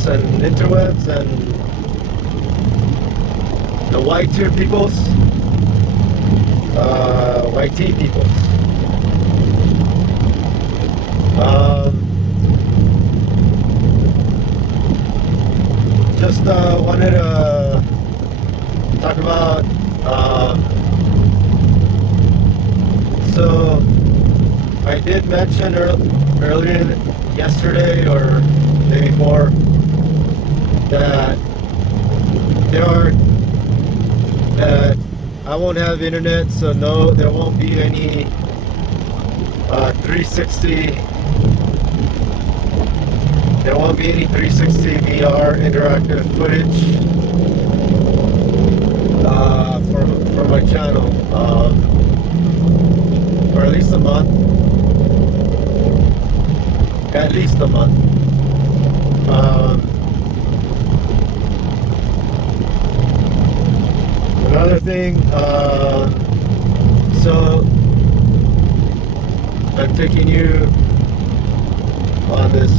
webs and interwebs and the white tier peoples, white tea peoples. Just wanted to talk about so I did mention earlier yesterday or the day before that I won't have internet, so no, there won't be any 360. There won't be any 360 VR interactive footage for my channel for at least a month. At least a month. Another thing, so I'm taking you on this.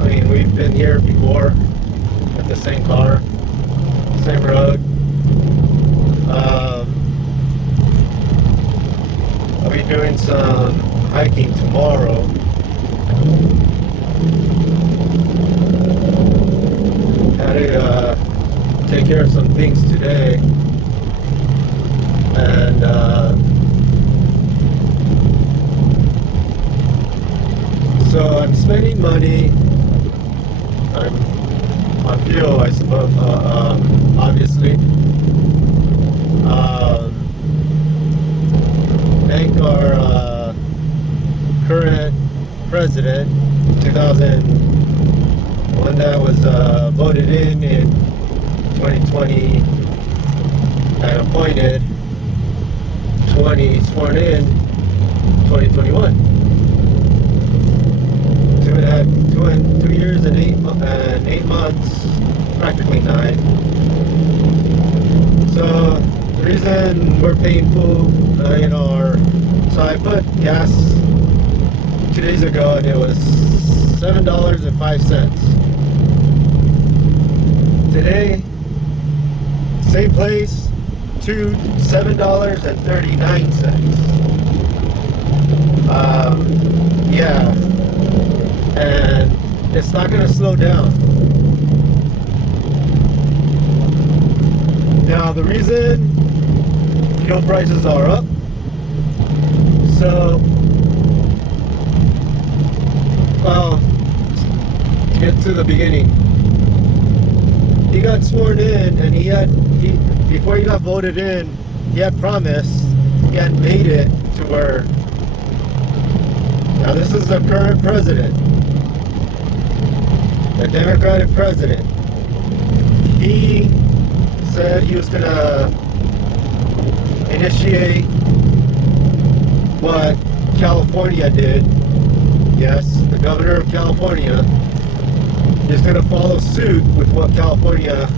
I mean, we've been here before with the same car, same road. I'll be doing some hiking tomorrow. Had to take care of some things today, and so I'm spending money. I'm on fuel, I suppose, obviously. Thank our current president, 2000, one that was voted in 2020 and appointed sworn in 2021. 2 years and 8 months, practically 9. So the reason we're paying full, so I put gas 2 days ago and it was $7.05. Today, same place, $7.39. Yeah. And it's not going to slow down. Now, the reason fuel prices are up, so, well, to get to the beginning, he got sworn in, and before he got voted in, he had promised, he had made it to where, now this is the current president, the Democratic president. He said he was going to initiate what California did. Yes, the governor of California is going to follow suit with what California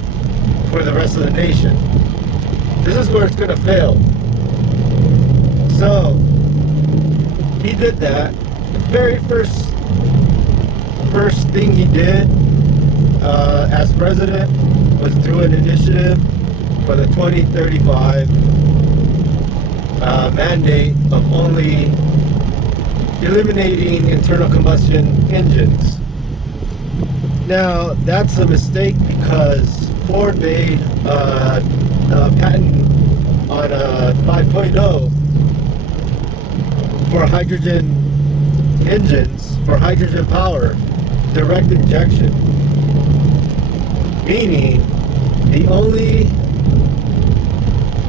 for the rest of the nation. This is where it's going to fail. So, he did that. The very first thing he did as president was do an initiative for the 2035 mandate of only eliminating internal combustion engines. Now that's a mistake because Ford made a patent on a 5.0 for hydrogen engines, for hydrogen power, direct injection, meaning the only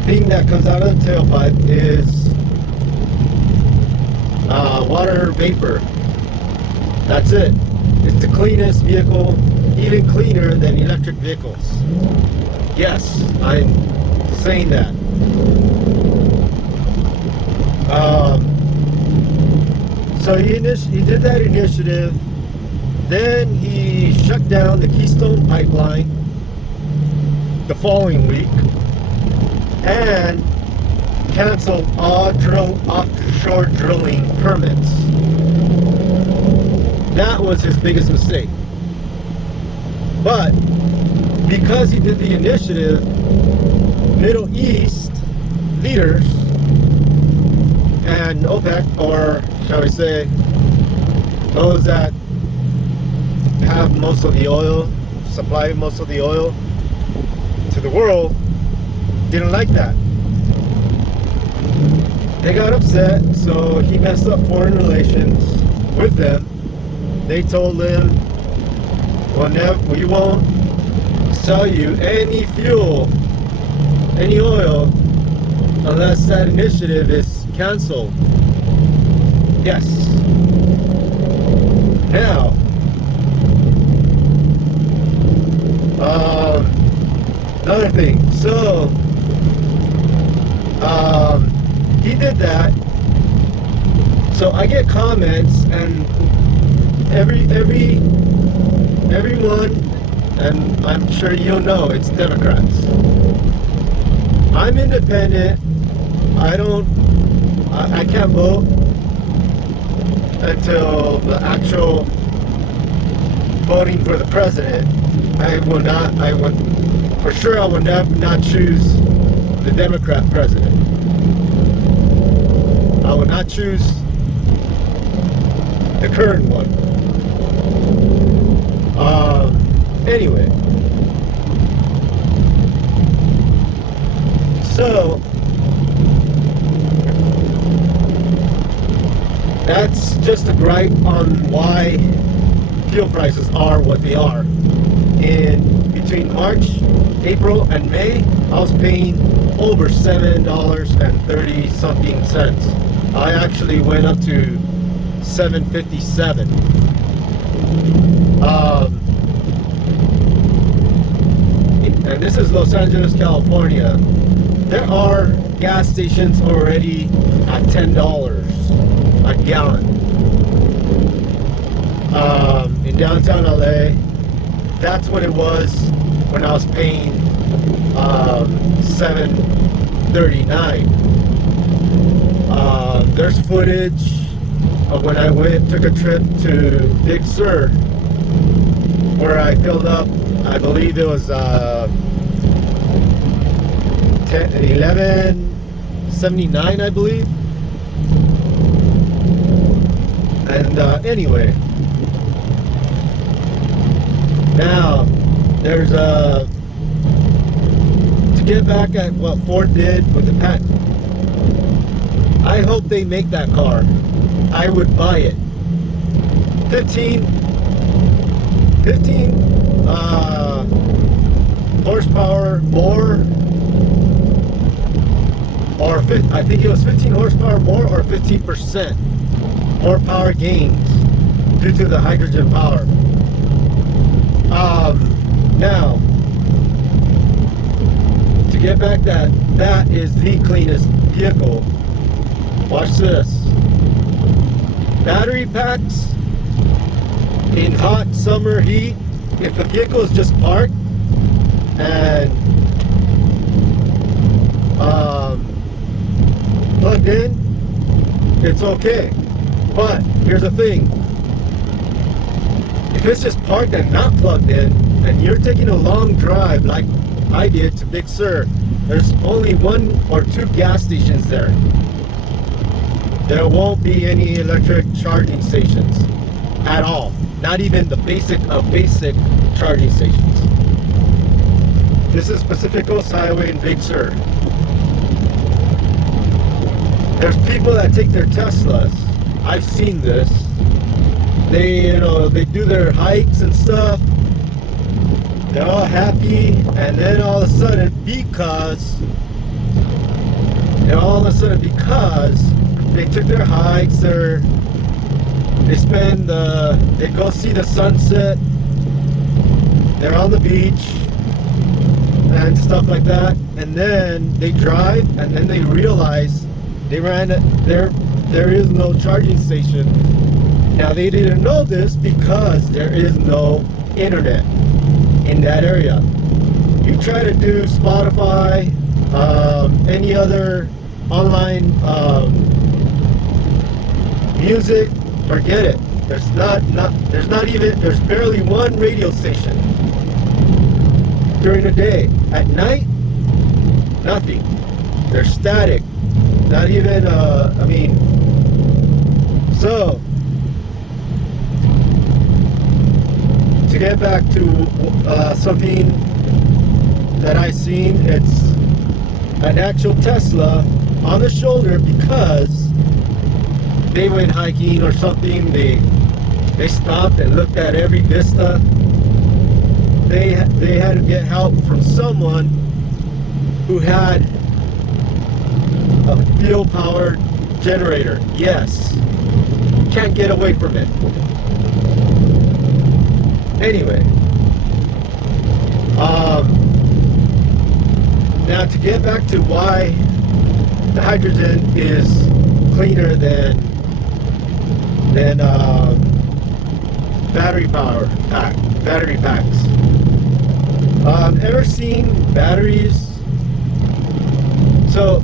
thing that comes out of the tailpipe is water vapor. That's it. It's the cleanest vehicle, even cleaner than electric vehicles. Yes, I'm saying that. So he did that initiative. Then he shut down the Keystone Pipeline the following week and canceled all offshore drilling permits. That was his biggest mistake. But because he did the initiative, Middle East leaders and OPEC, or shall we say, those that have most of the oil, supply most of the oil to the world, didn't like that. They got upset, so he messed up foreign relations with them. They told him, well, we won't sell you any fuel, any oil, unless that initiative is canceled. Yes. Now, another thing. So, he did that. So I get comments, and everyone, and I'm sure you'll know, it's Democrats. I'm independent. I can't vote until the actual voting for the president. I would, for sure I would not choose the Democrat president. I would not choose the current one. Anyway. So, that's just a gripe on why fuel prices are what they are. In between March, April, and May, I was paying over $7.30 something cents. I actually went up to $7.57. And this is Los Angeles, California. There are gas stations already at $10 a gallon. In downtown LA, that's what it was when I was paying $7.39. There's footage of when I took a trip to Big Sur, where I filled up, I believe it was $11.79, I believe. And anyway, now there's to get back at what Ford did with the patent. I hope they make that car. I would buy it. 15 horsepower more, or I think it was 15 horsepower more, or 15% more power gains due to the hydrogen power. Now, to get back that is the cleanest vehicle. Watch this. Battery packs in hot summer heat, if the vehicle is just parked and plugged in, it's okay. But here's the thing. If it's just parked and not plugged in, and you're taking a long drive like I did to Big Sur, there's only 1 or 2 gas stations there. There won't be any electric charging stations at all. Not even the basic charging stations. This is Pacific Coast Highway in Big Sur. There's people that take their Teslas. I've seen this. They do their hikes and stuff. They're all happy, and then all of a sudden, because they took their hikes, they go see the sunset, they're on the beach and stuff like that, and then they drive, and then they realize there is no charging station. Now, they didn't know this because there is no internet in that area. You try to do Spotify, any other online music, forget it. There's barely one radio station during the day. At night, nothing. They're static. Not even, I mean, so, to get back to something that I seen, it's an actual Tesla on the shoulder because they went hiking or something. They stopped and looked at every vista. They had to get help from someone who had a fuel powered generator. Yes, can't get away from it. Anyway, now to get back to why the hydrogen is cleaner than battery packs. Ever seen batteries? So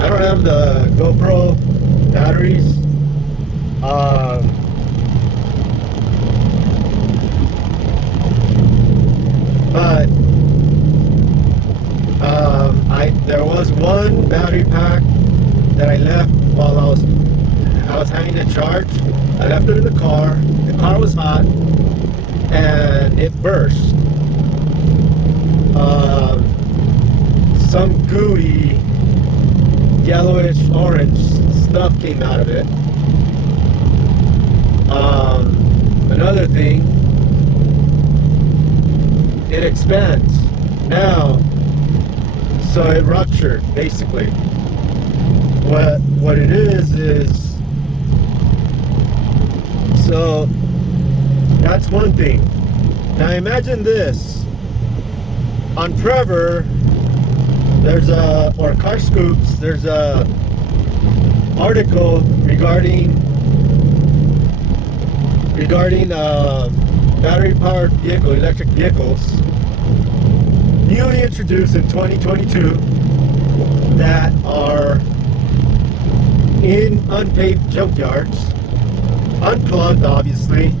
I don't have the GoPro batteries. But there was one battery pack that I left while I was having it charged. I left it in the car. The car was hot and it burst. Some gooey yellowish orange stuff came out of it. Another thing, it expands now, so it ruptured basically. What it is so that's one thing. Now imagine this. On PREVOR, there's or Car Scoops, there's a article regarding battery powered electric vehicles newly introduced in 2022 that are in unpaved junkyards, unplugged obviously,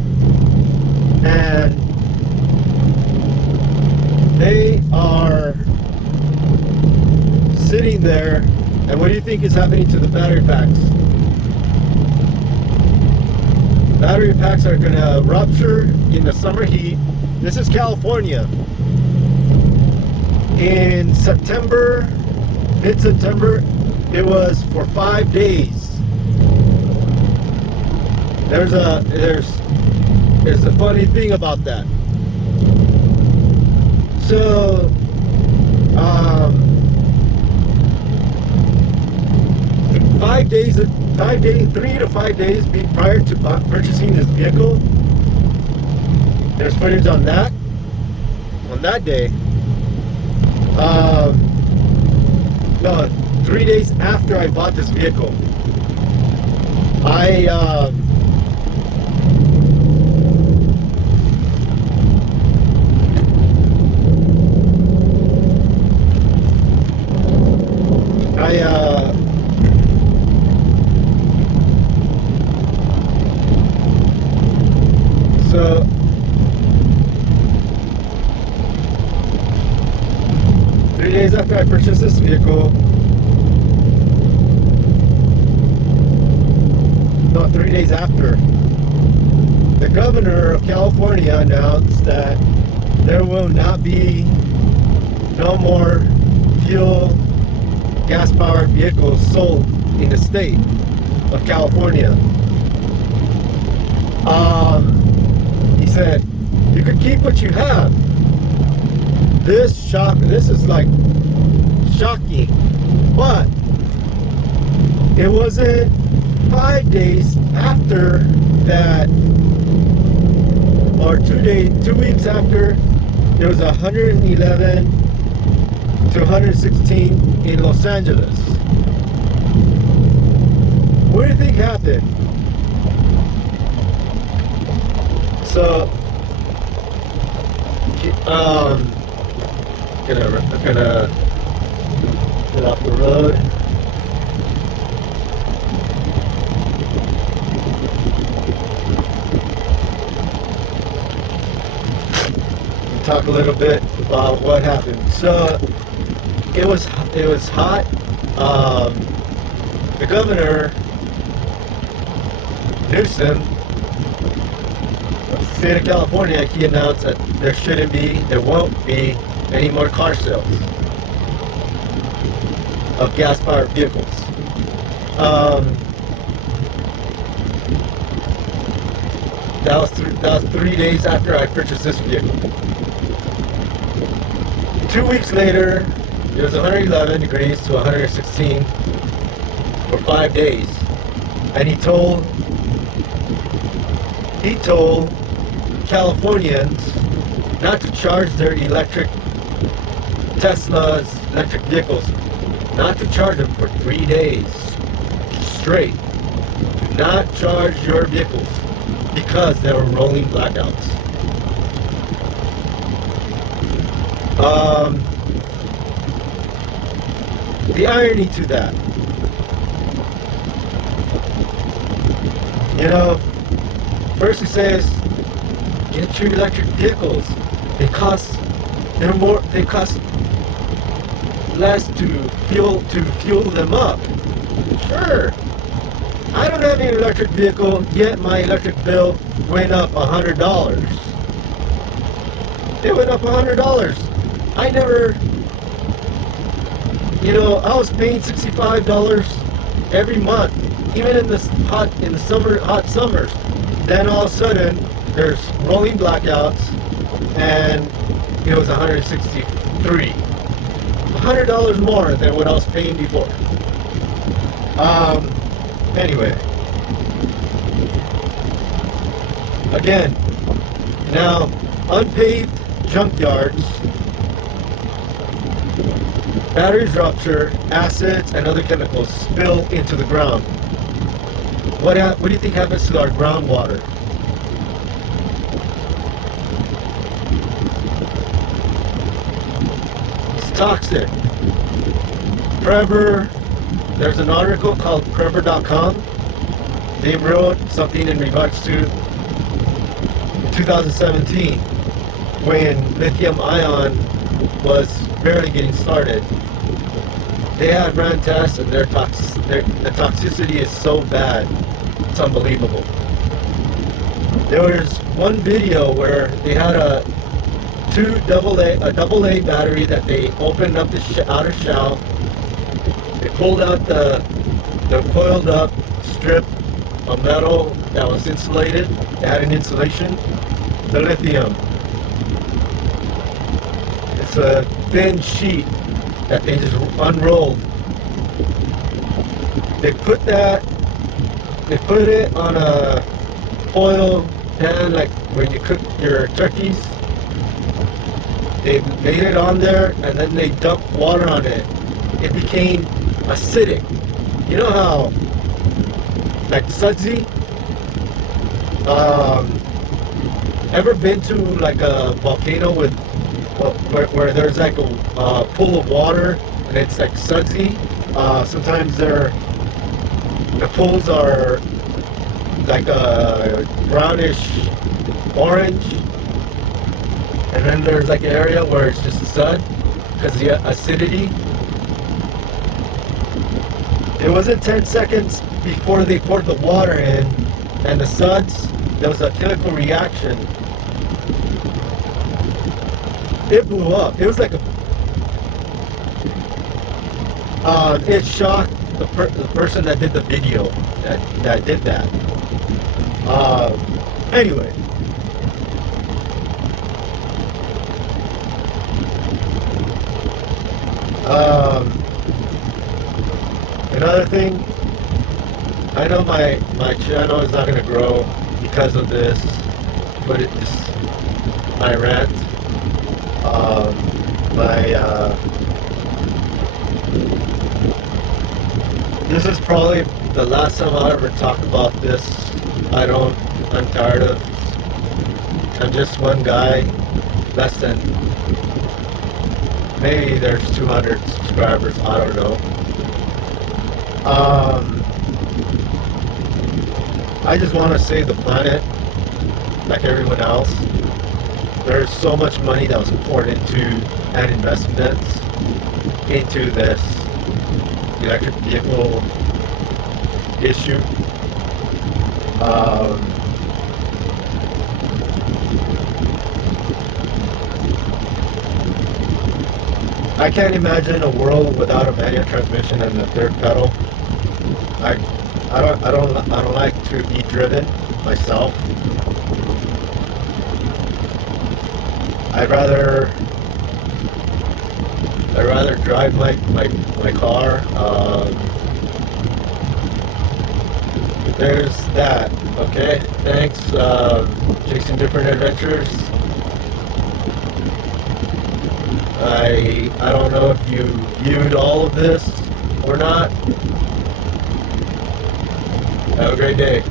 and they are sitting there. And what do you think is happening to the battery packs? Battery packs are going to rupture in the summer heat. This is California. In September, mid-September, it was for 5 days. There's a funny thing about that. So, 3 to 5 days prior to purchasing this vehicle, there's footage on that day. No, 3 days after I bought this vehicle, I so 3 days after I purchased this vehicle, no, 3 days after, the governor of California announced that there will not be no more gas-powered vehicles sold in the state of California. He said, you could keep what you have. This is like shocking, but it wasn't 5 days after that, or 2 weeks after, there was 111 to 116 in Los Angeles. What do you think happened? So, I'm gonna get off the road. talk a little bit about what happened. So it was hot. The governor, Newsom, of the state of California, he announced that there won't be any more car sales of gas-powered vehicles. That was 3 days after I purchased this vehicle. 2 weeks later, it was 111 degrees to 116 for 5 days, and he told Californians not to charge their Tesla's electric vehicles, not to charge them for 3 days straight. Do not charge your vehicles because there were rolling blackouts. The irony to that, you know, first he says, get your electric vehicles. They cost less to fuel them up. Sure. I don't have an electric vehicle, yet my electric bill went up $100. It went up $100. I never, I was paying $65 every month, even in the hot summers. Then all of a sudden, there's rolling blackouts, and it was $163. $100 more than what I was paying before. Anyway, again, now unpaved junkyards, batteries rupture, acids and other chemicals spill into the ground. What do you think happens to our groundwater? It's toxic. PREVOR. There's an article called PREVOR.com. They wrote something in regards to 2017 when lithium-ion was barely getting started. They had ran tests and the toxicity is so bad, it's unbelievable. There was one video where they had a AA battery that they opened up the outer shell. They pulled out the coiled up strip of metal that was insulated. It had an insulation. The lithium. It's a thin sheet that they just unrolled. They put it on a foil pan, like where you cook your turkeys. They made it on there and then they dumped water on it. It became acidic. You know how, like sudsy? Ever been to like a volcano with where there's like a pool of water and it's like sudsy? Sometimes the pools are like a brownish orange, and then there's like an area where it's just sud because of the acidity. It wasn't 10 seconds before they poured the water in, and the suds, there was a chemical reaction. It blew up. It was like it shocked the person that did the video that did that. Anyway. Another thing, I know my channel is not going to grow because of this, but it's just my rant. This is probably the last time I'll ever talk about this. I'm tired of, I'm just one guy, less than, maybe there's 200 subscribers, I don't know. I just want to save the planet like everyone else. there's so much money that was poured into and investments into this electric vehicle issue. I can't imagine a world without a manual transmission and a third pedal. I don't like to be driven myself. I'd rather drive my car. There's that. Okay, thanks. Chasing different adventures. I don't know if you viewed all of this or not. Have a great day.